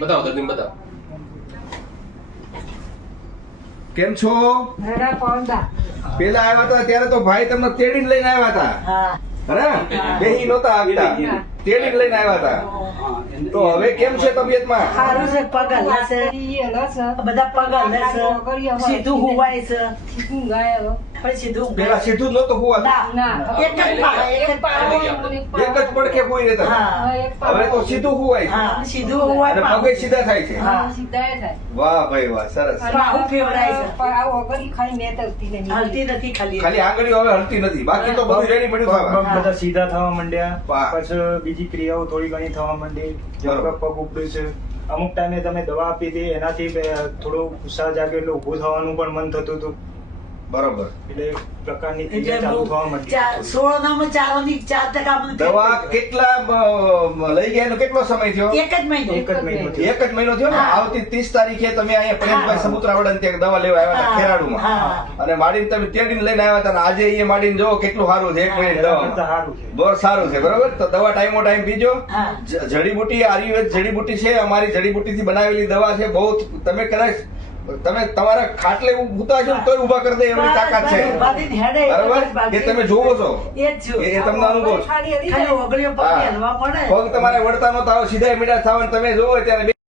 બતાવો દર્દી બતાવો. કેમ છો? પેલા આવ્યા હતા ત્યારે તો ભાઈ તમને તેડીને લઈને આવ્યા હતા. બેહી નહોતા આવતા, તેડીને લઈને આવ્યા હતા. તો હવે કેમ છે તબિયતમાં? સારું છે, પગ હલે છે, બધા પગ હલે છે, સીધું હુવાય છે, પણ સીધું પેલા સીધું જ નહોતું હોવાતું. એક જ પાડે, એક જ પડખે હોઈ રહેતા. હવે તો સીધું હોવાય છે. સીધું હુવાય, અને પગે સીધા થાય છે. વાહ ભાઈ વાહ, સરસ. બાહુ ફેવરાય છે, ખાલી હલતી નથી ખાલી. ખાલી આંગળીઓ હવે હલતી નથી, બાકી તો બધું રેડી પડ્યું થવા. બધા સીધા થવા માંડ્યા. વાહ. પછી બીજી ક્રિયાઓ થોડી ઘણી થવા માંડી. જેમ કે પગ ઉપડ્યું છે. અમુક ટાઈમે તમે દવા આપી હતી એનાથી થોડો ઉત્સાહ જાગ્યો એટલે ઊભું થવાનું પણ મન થતું હતું. બરોબર. એટલે એક પ્રકારની એટલે ક્રિયા ચાલુ થવા માંડી. 16 ચાલવાની 4% મને દવા કેટલા લઈ ગયા એનો કેટલો સમય થયો? એક જ મહિનો. એક જ મહિનો થયો. એક જ મહિનો થયો ને. હા. આવતી 30 તારીખે તમે અહીંયા પ્રેમભાઈ હા. સમુદ્રાવડા ત્યાં દવા લેવા આવ્યા હતા હા. ખેરાડુમાં. હા. અને માડીને તમે તેડીને લઈને આવ્યા હતા અને આજે એ માડીને જોવો કેટલું સારું છે. એક મહિને એના દવા કરતાં સારું છે. બહુ સારું છે. બરોબર. તો દવા ટાઈમો ટાઈમ પીજો. હા. જડીબુટી આયુર્વેદ જડીબુટી છે, અમારી જડીબુટીથી બનાવેલી દવા છે. બહુ તમે કદાચ તમે તમારા ખાટલે ઊભા છો ને તોય ઊભા કરી દે એવી તાકાત છે. ઉભાથી હેડે, બરોબર. એ તમે જોવો છો, એ જ છું. એ તમને અનુભવ છે. ખાલી ઓગળીઓ પગ હા. હલવા પડે. પગ તમારે વળતા નહોતા, હવે સીધા મીડા થાવ, તમે જોવો ત્યારે